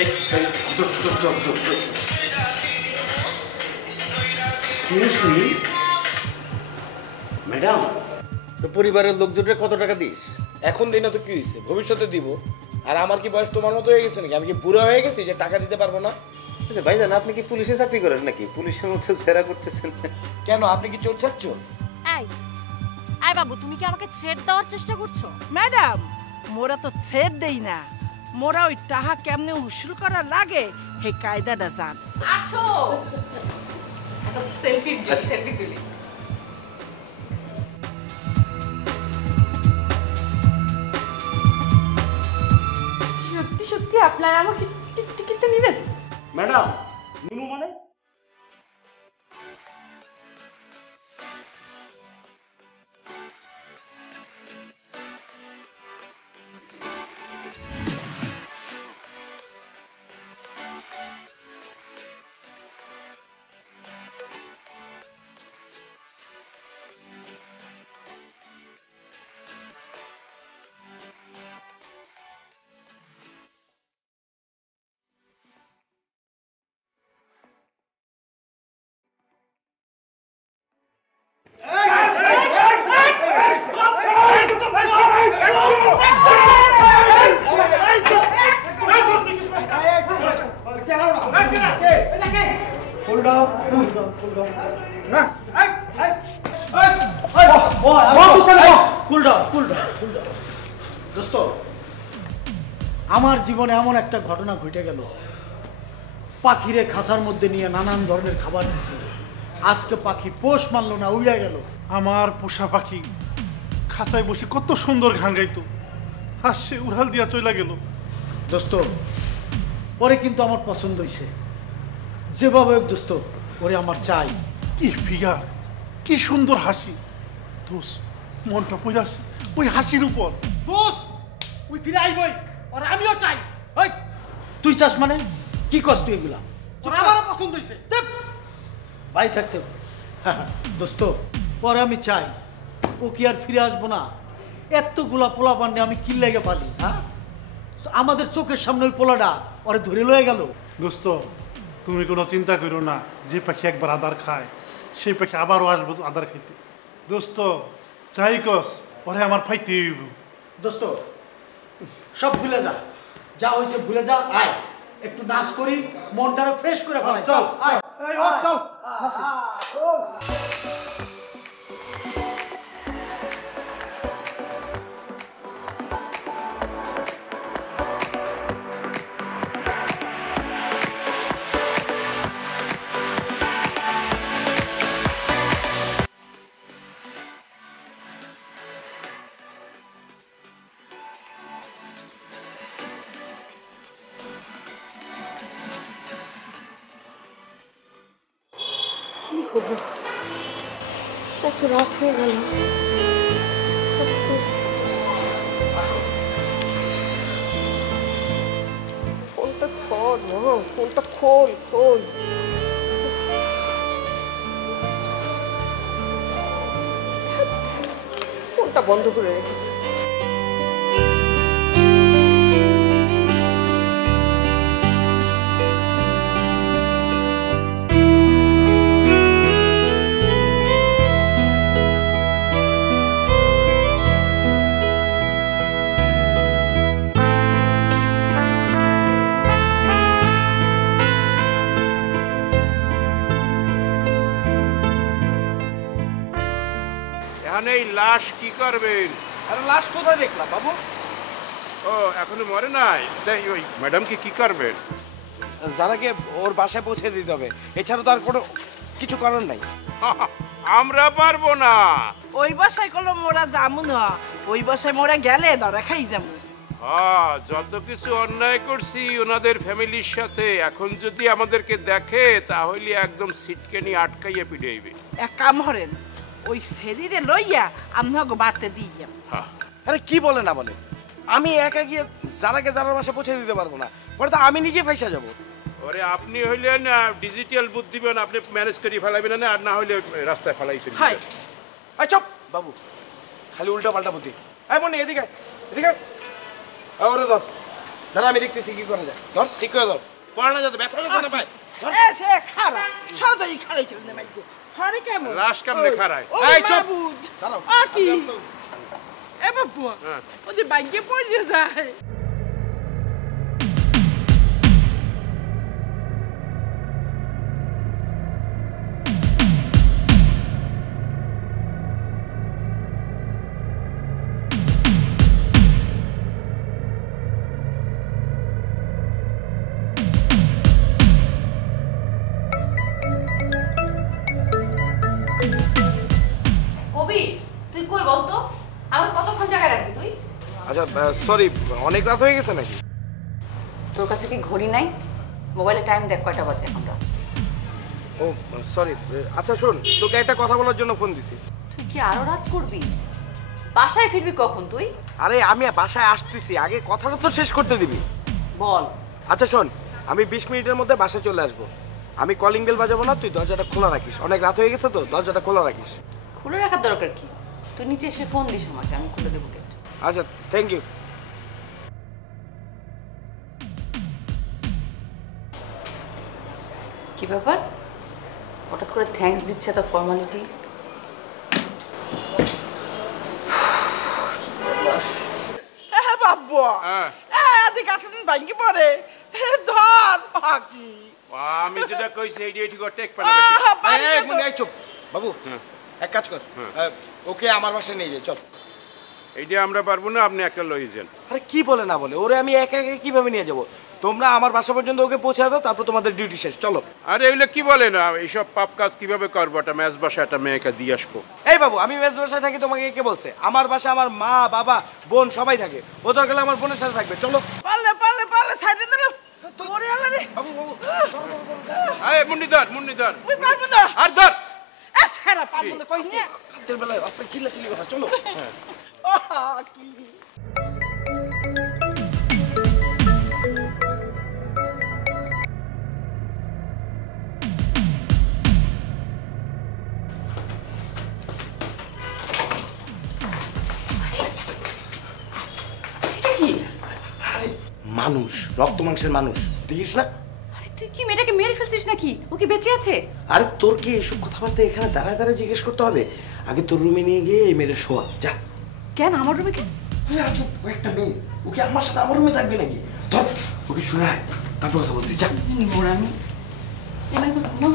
এই ম্যাডাম, তো পরিবারের লোকজনের কত টাকা দিস? এখন দিই না তো কি হয়েছে, ভবিষ্যতে দিব। আর আমার কি বয়স তোমার মতো হয়ে গেছে নাকি? আমি কি বুড়ো হয়ে গেছি যে টাকা দিতে পারবো না? আচ্ছা ভাইজান, আপনি কি পুলিশে চাকরি করেন নাকি? পুলিশের মতো জেরা করতেছেন কেন? আপনি কি চোর চাচ্ছ? এই এই বাবু, তুমি কি আমাকে থ্রেট দেওয়ার চেষ্টা করছো? ম্যাডাম, মোরা তো থ্রেট দেই না, মোরা ওই টাহা কেমনে উসুল করা লাগে সেই কায়দাটা জান। আসো সেলফি সেলফি তুলি। সত্যি সত্যি আপনারা আমাকে টিকিটটা নেবেন? ম্যাডাম, নিমু মানে? দোস্ত, আমার জীবনে এমন একটা ঘটনা ঘটে গেল, পাখিরে খাঁচার মধ্যে নিয়ে নানান ধরনের খাবার দিছে, আজকে পাখি পোষ মানলো না, উড়ে গেল। আমার পোষা পাখি খাঁচায় বসে কত সুন্দর গান গাইতো, হাসছে উড়াল দিয়া চলে গেল। দোস্ত, পরে কিন্তু আমার পছন্দ হয়েছে, যেভাবে হোক দোস্ত, ওরে আমার চাই। কি ফিগার, কি সুন্দর হাসি। দোষ মনটা পড়ে আসে ওই হাসির উপর। দোস্ত, ওই ফিরে আইবই, আর আমিও চাই। ওই তুই চাস মানে কি কস তুই? এগুলা আমারও পছন্দ হয়েছে ভাই থাকতে। দোস্ত, পরে আমি চাই ও কি আর ফিরে আসবো না? এতগুলা পোলা পান্ডে আমি কি লেগে পালি? হ্যাঁ, আমাদের চোখের সামনে ওই পোলাটা ওরে ধরে লয়ে গেল। দোস্ত, তুমি কোনো চিন্তা করো না, যে পাখি একবার আদার খায় সেই পাখি আবারও আসবো আদার খাইতে। দোস্ত, চাই কস ওরে আমার ফাইতে হইব। দোস্ত, সব ভুলে যা, যা হয়েছে ভুলে যা। আয় একটু নাচ করি, মনটারও ফ্রেশ করে ফেলাই। চল আয়, চল। এত রাত হয়ে গেল, ফোনটা ধর না, ফোনটা খোল খোল। ফোনটা বন্ধ করে রেখেছে। এই লাশ কি করবেন? আরে লাশ কোথায় দেখলাম বাবু? ও, এখনো মরে নাই? তাই ওই ম্যাডামকে কি করবেন? যারাকে ওর বাসায় পৌঁছে দিতে হবে, এছাড়া তো আর কোনো কিছু করার নাই। আমরা পারবো না। ওই বাসায় কলো মোরা যামু না, ওই বাসায় মোরা গেলে ধরা খাই যাবো। হ্যাঁ, যত কিছু অন্যায় করছি ওনাদের ফ্যামিলির সাথে, এখন যদি আমাদেরকে দেখে তাহলে একদম সিটকে নিয়ে আটকাইয়া পিটাইবে। এক কাম হরেন, ওই শরীরে লইয়া আপনাকে বাড়তে দিই। আরে কি বলে না বলে, আমি একা গিয়ে যারাকে যারার বাসায় পৌঁছে দিতে পারবো না, পরে তো আমি নিজে ফাইসা যাবো। ওরে আপনি হইলেন ডিজিটাল বুদ্ধিমান, আপনি ম্যানেজ করে ফেলাবেন না, আর না হইলে রাস্তায় ফেলাইছেন। চপ বাবু, খালি উল্টা পাল্টা বুদ্ধি। মনে এদিকে এদিকে ওরে ধর, দাঁড়া আমি দেখতেছি কি করা যায়। ধর ঠিক করে ধর, পড়া না যাতে ব্যথা না পায়। এ সে খারা সহজেই খারাইছিল না মাইকো হরে কেমন লাশ কেমনে খারায়? এই চুপ। দাঁড়াও কি এ বাবু ওদের বাইকে পড়ে যায়। কবি তুই কই বলতো আমাকে কতক্ষণ জায়গায় রাখবি তুই? আচ্ছা সরি, অনেক রাত হয়ে গেছে নাকি? তোর কাছে কি ঘড়ি নাই? মোবাইলে টাইম দেখ কয়টা বাজে এখন রাত। ও সরি। আচ্ছা শোন, তোকে একটা কথা বলার জন্য ফোন দিছি। তুই কি আরো রাত করবি? বাসায় ফিরবি কখন তুই? আরে আমি বাসায় আসতেছি, আগে কথাটা তো শেষ করতে দিবি। বল। আচ্ছা শোন, আমি 20 মিনিটের মধ্যে বাসায় চলে আসবো। আমি কলিং বেল বাজাবো না, তুই দরজাটা খোলা রাখিস। অনেক রাত হয়ে গেছে তো, দরজাটা খোলা রাখিস। খুলে রাখার দরকার কি? তুই নিচে এসে ফোন দিস আমাকে, আমি খুলে দেবো গেট। আচ্ছা থ্যাংক ইউ। কি ব্যাপার হঠাৎ করে থ্যাঙ্কস দিচ্ছে তো ফর্মালিটি? হ্যাঁ বাবু এদিকে আসেন বাইকে পড়ে ধর বাকি আমি যেটা কইছি এইডি এইডি করে টেক পেলা বেশি। এই মুনি, এই চুপ বাবু। এক কাজ কর, ওকে আমার বাসায় নিয়ে যাই, চল। এইটা আমরা পারবো না, আপনি একটা লই যান। আরে কি বলে না বলে, ওরে আমি একা একা কিভাবে নিয়ে যাব? তোমরা আমার বাসা পর্যন্ত ওকে পৌঁছে দাও, তারপর তোমাদের ডিউটি শেষ, চলো। আরে এগুলো কি বলে না, এইসব পাপ কাজ কিভাবে করবো? একটা ম্যাচ বাসা একটা মেয়েকে দিয়ে আসবো। এই বাবু, আমি মেস বাসায় থাকি, তোমাকে কে বলছে? আমার বাসা আমার মা বাবা বোন সবাই থাকে। ও দরকার হলে আমার বোনের সাথে থাকবে, চলো। পারলে পারলে পারলে সাইডে দিলাম তোরে আল্লাহ রে বাবু বাবু আরে মুন্নিদার মুন্নিদার মুই পারবো না আর ধর। এ সারা পারবো না কই নিয়ে রাতের বেলায় রাস্তা চিল্লা চিল্লি কথা, চলো। কি আরে মানুষ, রক্ত মাংসের মানুষ, দেখিস না? আরে তুই কি মেয়েটাকে মেরে ফেলছিস নাকি? ও কি বেঁচে আছে? আরে তোর কি এসব কথাবার্তা এখানে দাঁড়ায় দাঁড়ায় জিজ্ঞেস করতে হবে? আগে তোর রুমে নিয়ে গিয়ে এই মেরে শোয়া, যা। কেন আমার রুমে কেন? একটা মেয়ে, ওকে আমার সাথে আমার রুমে থাকবে নাকি? ধর ওকে শোনায়, তারপর কথা বলতে যা। নিব আমি এবার তো না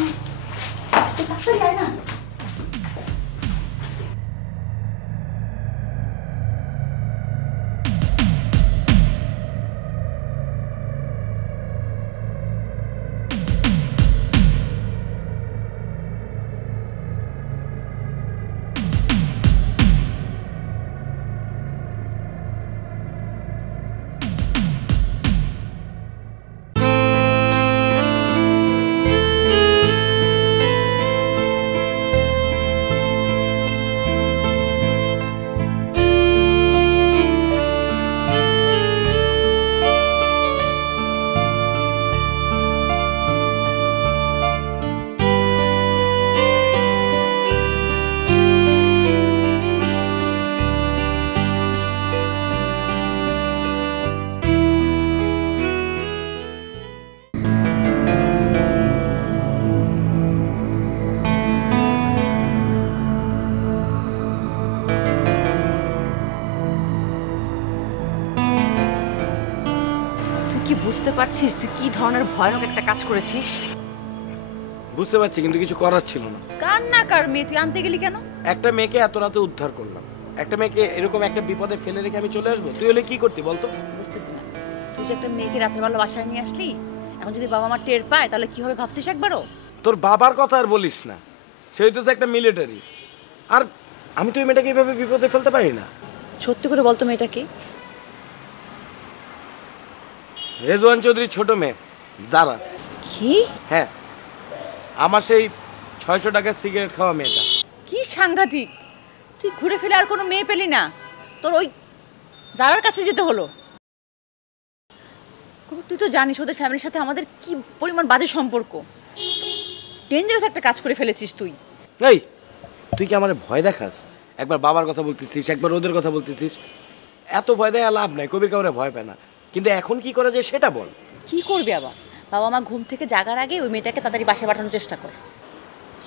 তুই তাড়াতাড়ি আয় না। কি বুঝতে পারছিস তুই কি ধরনের ভয়ানক একটা কাজ করেছিস? বুঝতে পারছি, কিন্তু কিছু করার ছিল না। কান্না কার মেয়ে তুই আনতে গেলি কেন? একটা মেয়েকে এত রাতে উদ্ধার করলাম, একটা মেয়েকে এরকম একটা বিপদে ফেলে রেখে আমি চলে আসবো? তুই হলে কি করতি বলতো? বুঝতেছি না, তুই যে একটা মেয়েকে রাতের বেলা বাসায় নিয়ে আসলি, এখন যদি বাবা মা টের পায় তাহলে কি হবে ভাবছিস একবারও? তোর বাবার কথা আর বলিস না, সে হইতেছে একটা মিলিটারি। আর আমি তো এই মেয়েটাকে এইভাবে বিপদে ফেলতে পারি না। সত্যি করে বলতো মেয়েটা কি? রেজওয়ান চৌধুরীর ছোট মেয়ে যারা। কি? হ্যাঁ, আমার সেই 600 টাকার সিগারেট খাওয়া মেয়েটা। কি সাংঘাতিক! তুই ঘুরে ফেলে আর কোনো মেয়ে পেলি না, তোর ওই যারার কাছে যেতে হলো। তুই তো জানিস ওদের ফ্যামিলির সাথে আমাদের কি পরিমাণ বাজে সম্পর্ক। ডেঞ্জারাস একটা কাজ করে ফেলেছিস তুই। এই তুই কি আমার ভয় দেখাস? একবার বাবার কথা বলতেছিস, একবার ওদের কথা বলতেছিস। এত ভয় দেয়া লাভ নাই, কবির কাউরে ভয় পায় না। কিন্তু এখন কি করা যায় সেটা বল। কি করবি আবার? বাবা মা ঘুম থেকে জাগার আগে ওই মেয়েটাকে তাড়াতাড়ি বাসায় পাঠানোর চেষ্টা কর।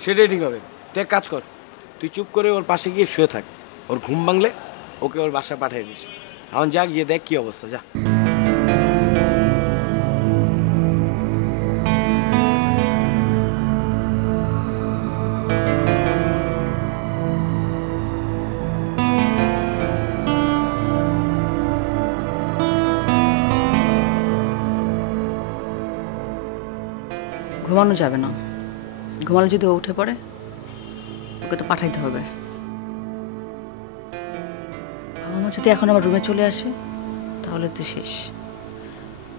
সেটাই ঠিক হবে। তুই এক কাজ কর, তুই চুপ করে ওর পাশে গিয়ে শুয়ে থাক, ওর ঘুম ভাঙলে ওকে ওর বাসায় পাঠিয়ে দিস। এখন যা গিয়ে দেখ কি অবস্থা, যা। ঘুমানো যাবে না, ঘুমানো যদি ও উঠে পড়ে ওকে তো পাঠাইতে হবে। বাবা যদি এখন আমার রুমে চলে আসে তাহলে তো শেষ,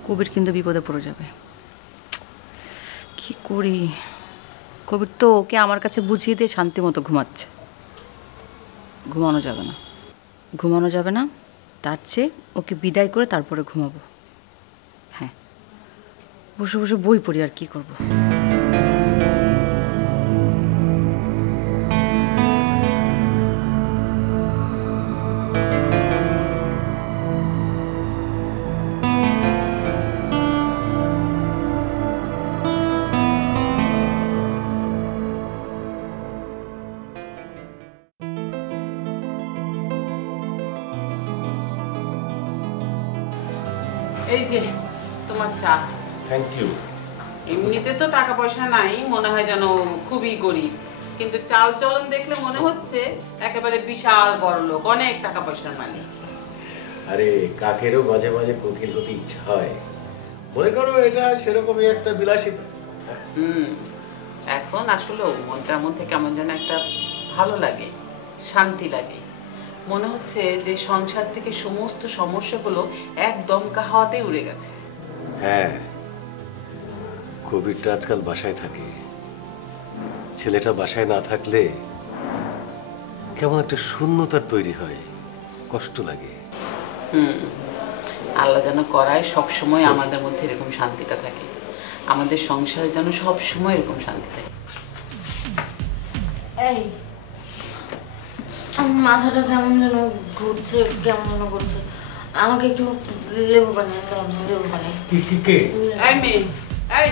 কবির কিন্তু বিপদে পড়ে যাবে। কি করি? কবির তো ওকে আমার কাছে বুঝিয়ে দিয়ে শান্তি মতো ঘুমাচ্ছে। ঘুমানো যাবে না, ঘুমানো যাবে না, তার চেয়ে ওকে বিদায় করে তারপরে ঘুমাবো। হ্যাঁ, বসে বসে বই পড়ি, আর কি করব। এই যে তোমার চা। Thank you. এমনিতে তো টাকা পয়সা নাই, মনে হয় যেন খুবই গরিব, কিন্তু চাল চলন দেখলে মনে হচ্ছে একেবারে বিশাল বড় লোক, অনেক টাকা পয়সার মালিক। আরে কাকেরও মাঝে মাঝে কোকিল হতে ইচ্ছা হয়, মনে করো এটা সেরকমই একটা বিলাসিতা। এখন আসলেও মনটার মধ্যে কেমন যেন একটা ভালো লাগে, শান্তি লাগে। মনে হচ্ছে যে সংসার থেকে সমস্ত সমস্যাগুলো এক দমকা হাওয়াতেই উড়ে গেছে। হ্যাঁ, কবিরটা আজকাল বাসায় থাকে, ছেলেটা বাসায় না থাকলে কেমন একটা শূন্যতার তৈরি হয়, কষ্ট লাগে। আল্লাহ যেন করায় সব সময় আমাদের মধ্যে এরকম শান্তিটা থাকে, আমাদের সংসারে যেন সব সময় এরকম শান্তি থাকে। এই আমার মাথাটা কেমন যেন ঘুরছে, কেমন যেন করছে, আমাকে একটু লেবু বানিয়ে দাও, লেবু বানিয়ে। এই মেয়ে, এই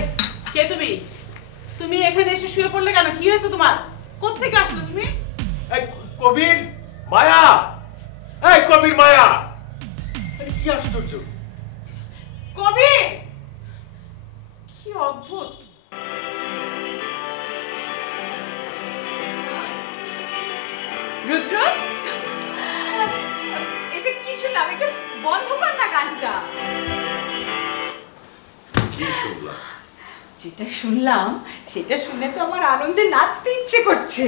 কে তুমি? তুমি এখানে এসে শুয়ে পড়লে কেন? কি হয়েছে তোমার? কোত্থেকে আসলে তুমি? কবির মায়া, এই কবির মায়া, কি আশ্চর্য! কবি, কি অদ্ভুত! রুদ্র, এটা কি শুনলাম? এটা বন্ধ কর না গানটা। কি শুনলাম? যেটা শুনলাম সেটা শুনে তো আমার আনন্দে নাচতে ইচ্ছে করছে।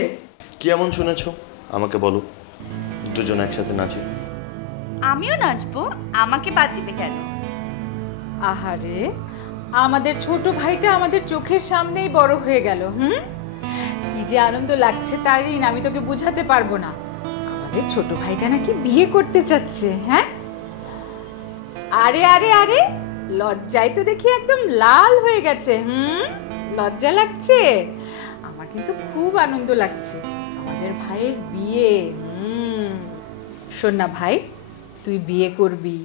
কি এমন শুনেছো আমাকে বলো, দুজন একসাথে নাচি। আমিও নাচবো, আমাকে বাদ দিবে কেন? আহারে, আমাদের ছোট ভাইটা আমাদের চোখের সামনেই বড় হয়ে গেল। কি যে আনন্দ লাগছে তারিন, আমি তোকে বুঝাতে পারবো না। আমাদের ছোট ভাইটা নাকি বিয়ে করতে চাচ্ছে। হ্যাঁ, আরে আরে আরে, লজ্জায় তো দেখি একদম লাল হয়ে গেছে। লজ্জা লাগছে? আমার কিন্তু খুব আনন্দ লাগছে, আমাদের ভাইয়ের বিয়ে। শোন না ভাই, তুই বিয়ে করবি,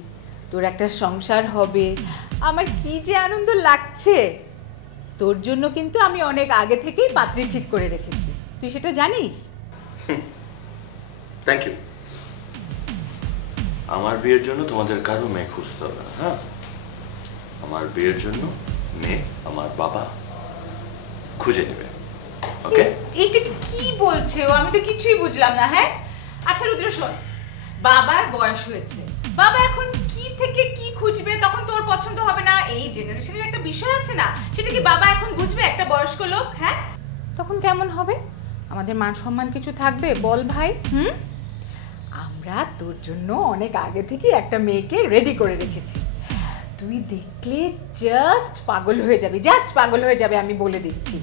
তোর একটা সংসার হবে, আমার কি যে আনন্দ লাগছে। তোর জন্য কিন্তু আমি অনেক আগে থেকেই পাত্রী ঠিক করে রেখেছি, তুই সেটা জানিস। Thank you. আমার বিয়ের জন্য তোমাদের কারো মেয়ে খুঁজতে হবে না। হ্যাঁ, আমার বিয়ের জন্য মেয়ে আমার বাবা খুঁজে নেবে। ওকে? এইটা কি বলছে ও? আমি তো কিছুই বুঝলাম না। হ্যাঁ, আচ্ছা রুদ্র শোন, বাবার বয়স হয়েছে, বাবা এখন কি থেকে কি খুঁজবে, তখন তোর পছন্দ হবে না, এই জেনারেশনের একটা বিষয় আছে না, সেটা কি বাবা এখন বুঝবে? একটা বয়স্ক লোক, হ্যাঁ, তখন কেমন হবে? আমাদের মান সম্মান কিছু থাকবে? বল ভাই। আমরা তোর জন্য অনেক আগে থেকে একটা মেয়েকে রেডি করে রেখেছি, তুই দেখলে জাস্ট পাগল হয়ে যাবি, জাস্ট পাগল হয়ে যাবে, আমি বলে দিচ্ছি।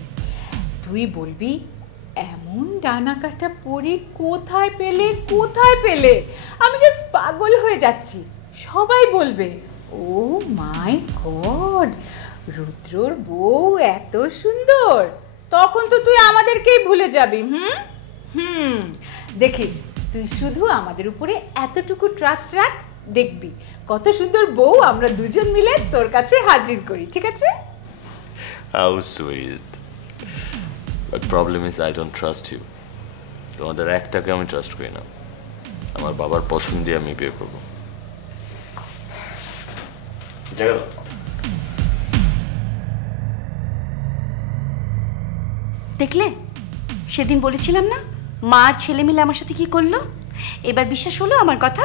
তুই বলবি এমন ডানা কাটা পরি কোথায় পেলে, কোথায় পেলে, আমি জাস্ট পাগল হয়ে যাচ্ছি। সবাই বলবে ও মাই গড, রুদ্রর বউ এত সুন্দর, তখন তো তুই আমাদেরকেই ভুলে যাবি। দেখিস, তুই শুধু আমাদের উপরে এতটুকু ট্রাস্ট রাখ, দেখবি কত সুন্দর বউ আমরা দুজন মিলে তোর কাছে হাজির করি, ঠিক আছে? How sweet. But problem is I don't trust you. তোমাদের একটাকে আমি ট্রাস্ট করি না। আমার বাবার পছন্দ দিয়ে আমি বিয়ে করব। জায়গা দেখলে সেদিন বলেছিলাম না মা আর ছেলে মিলে আমার সাথে কি করলো? এবার বিশ্বাস হলো আমার কথা?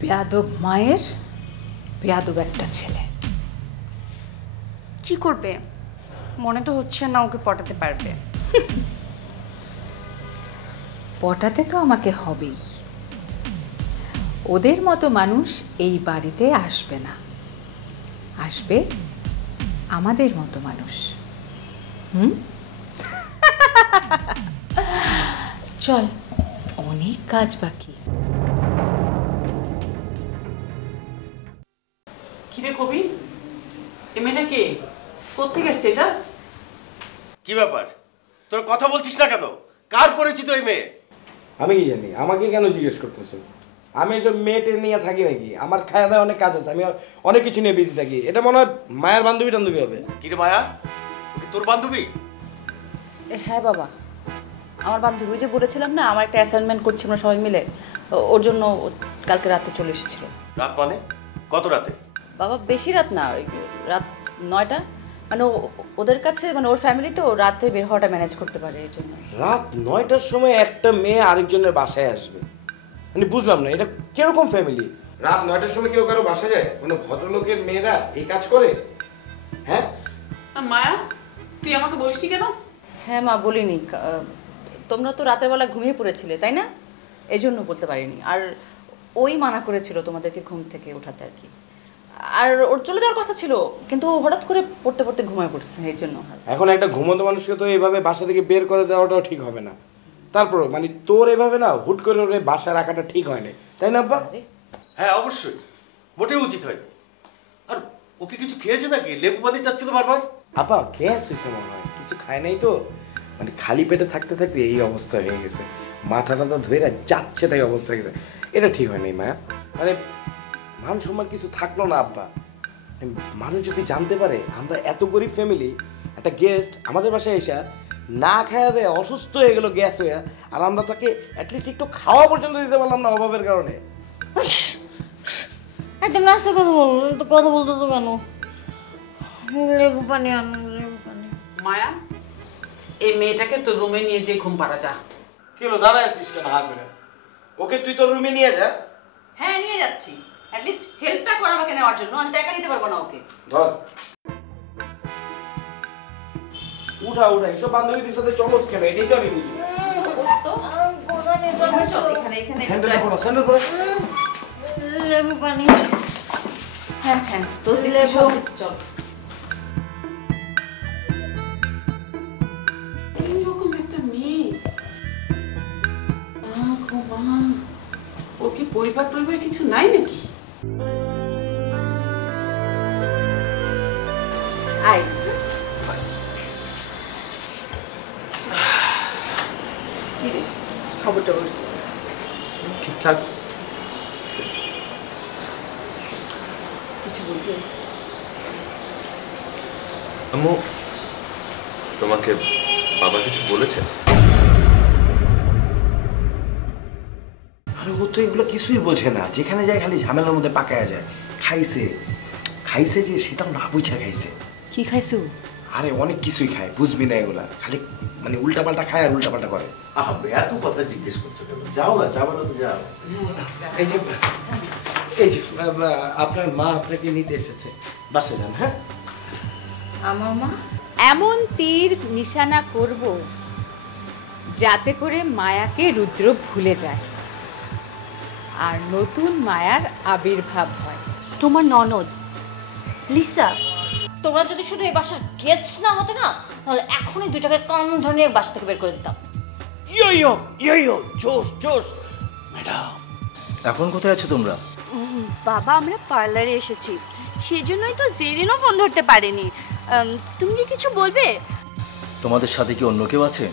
বেয়াদব মায়ের বেয়াদব একটা ছেলে। কি করবে? মনে তো হচ্ছে না ওকে পটাতে পারবে। পটাতে তো আমাকে হবেই। ওদের মতো মানুষ এই বাড়িতে আসবে না, আসবে আমাদের মতো মানুষ। চল, অনেক কাজ বাকি। কিরে কবি, এ মেয়েটা কে? কোত্থেকে আসছে এটা? কি ব্যাপার, তোর কথা বলছিস না কেন? কার পরিচিত এই মেয়ে? আমি কি জানি, আমাকে কেন জিজ্ঞেস করতেছো? আমি এসব মেয়েটে নিয়ে থাকি নাকি? আমার খাওয়া দাওয়া অনেক কাজ আছে, আমি অনেক কিছু নিয়ে বিজি থাকি। এটা মনে হয় মায়ের বান্ধবী টান্ধবী হবে। কি রে মায়া, তোর বান্ধবী? হ্যাঁ বাবা, আমার বান্ধবী যে বলেছিলাম না আমার একটা অ্যাসাইনমেন্ট করছি আমরা সবাই মিলে, ওর জন্য কালকে রাতে চলে এসেছিল। রাত মানে কত রাতে? বাবা বেশি রাত না, ওই রাত 9টা। মানে ওদের কাছে মানে ওর ফ্যামিলি তো রাতে বের হওয়াটা ম্যানেজ করতে পারে, এই জন্য। রাত 9টার সময় একটা মেয়ে আরেকজনের বাসায় আসবে, মানে বুঝলাম না এটা কিরকম ফ্যামিলি? রাত 9টার সময় কেউ কারো বাসায় যায়? মানে ভদ্রলোকের মেয়েরা এই কাজ করে? হ্যাঁ মায়া, তুই আমাকে বলিসনি কেন? হ্যাঁ মা, বলিনি। তোমরা তো রাতের বেলা ঘুমিয়ে পড়েছিলে তাই না, এই জন্য বলতে পারিনি। আর ওই মানা করেছিল তোমাদেরকে ঘুম থেকে ওঠাতে আর কি। আর ওর চলে যাওয়ার কথা ছিল, কিন্তু হঠাৎ করে পড়তে পড়তে ঘুমায় পড়ছে, এই জন্য। এখন একটা ঘুমন্ত মানুষকে তো এইভাবে বাসা থেকে বের করে দেওয়াটাও ঠিক হবে না। তারপর মানে তোর এভাবে না হুট করে ওরে বাসায় রাখাটা ঠিক হয় না, তাই না আব্বা? হ্যাঁ অবশ্যই, মোটেও উচিত হয়নি। আর ওকে কিছু খেয়েছে নাকি? লেবু পানি চাচ্ছিল বারবার। আপা গ্যাস হয়েছে মনে হয়, কিছু খায় নাই তো, মানে খালি পেটে থাকতে থাকতে এই অবস্থা হয়ে গেছে। মাথা টাথা ধরে যাচ্ছে তাই অবস্থা হয়ে গেছে। এটা ঠিক হয় নাই মায়া, মানে মান সম্মান কিছু থাকলো না আব্বা। মানুষ যদি জানতে পারে আমরা এত গরিব ফ্যামিলি, একটা গেস্ট আমাদের বাসায় এসে না খাওয়া দেয় অসুস্থ হয়ে গেল গ্যাস হয়ে, আর আমরা তাকে অ্যাটলিস্ট একটু খাওয়া পর্যন্ত দিতে পারলাম না অভাবের কারণে। একদম রাস্তা কথা বলবো তো, কথা বলতে তো কেন? লেবু পানি আনো, লেবু পানি। মায়া, এই মেয়েটাকে তোর রুমে নিয়ে যে ঘুম পাড়া যা। কি হলো, দাঁড়ায় আছিস কেন হা করে? ওকে তুই তোর রুমে নিয়ে যা। হ্যাঁ নিয়ে যাচ্ছি, অ্যাটলিস্ট হেল্পটা কর আমাকে নেওয়ার জন্য। আমি তো একা নিতে পারবো না ওকে। ধর উঠা উঠা, এসব বান্ধবীদের সাথে চলস কেন? এটাই তো আমি বুঝি। স্যান্ডেল পরো, স্যান্ডেল পরো। লেবু পানি। হ্যাঁ হ্যাঁ, তো লেবু চল। এইরকম একটা মেয়ে, ওর কি পরিবার টরিবার কিছু নাই নাকি? আয় খবরটা বল। ঠিকঠাক কিছু বলবি? আম্মু, তোমাকে বাবা কিছু বলেছে? আরে ও তো এগুলো কিছুই বোঝে না, যেখানে যায় খালি ঝামেলার মধ্যে পাকায়া যায়। খাইছে খাইছে যে সেটাও না বুঝা খাইছে। কি খাইছো? আরে অনেক কিছুই খায়, বুঝবি না এগুলা, খালি মানে উল্টাপাল্টা খায় আর উল্টাপাল্টা করে। আহা এত কথা জিজ্ঞেস করছো কেন? যাও না, যাবো না তো যাও। এই যে আপনার মা আপনাকে নিতে এসেছে, বাসে যান। হ্যাঁ আমার মা? এমন তীর নিশানা করব যাতে করে মায়াকে রুদ্র ভুলে যায় আর নতুন মায়ার আবির্ভাব হয়। তোমার ননদ লিসা, তোমরা যদি শুধু এই বাসার গেস্ট না হতে না, তাহলে এখনই 2 টাকা কম ধরনের বাসা থেকে বের করে দিতাম। ইয়ো জোশ জোশ। ম্যাডাম এখন কোথায় আছো তোমরা? বাবা আমরা পার্লারে এসেছি, সেজন্যই তো জেরিনও ফোন ধরতে পারেনি। তুমি কি কিছু বলবে? তোমাদের সাথে কি অন্য কেউ আছে?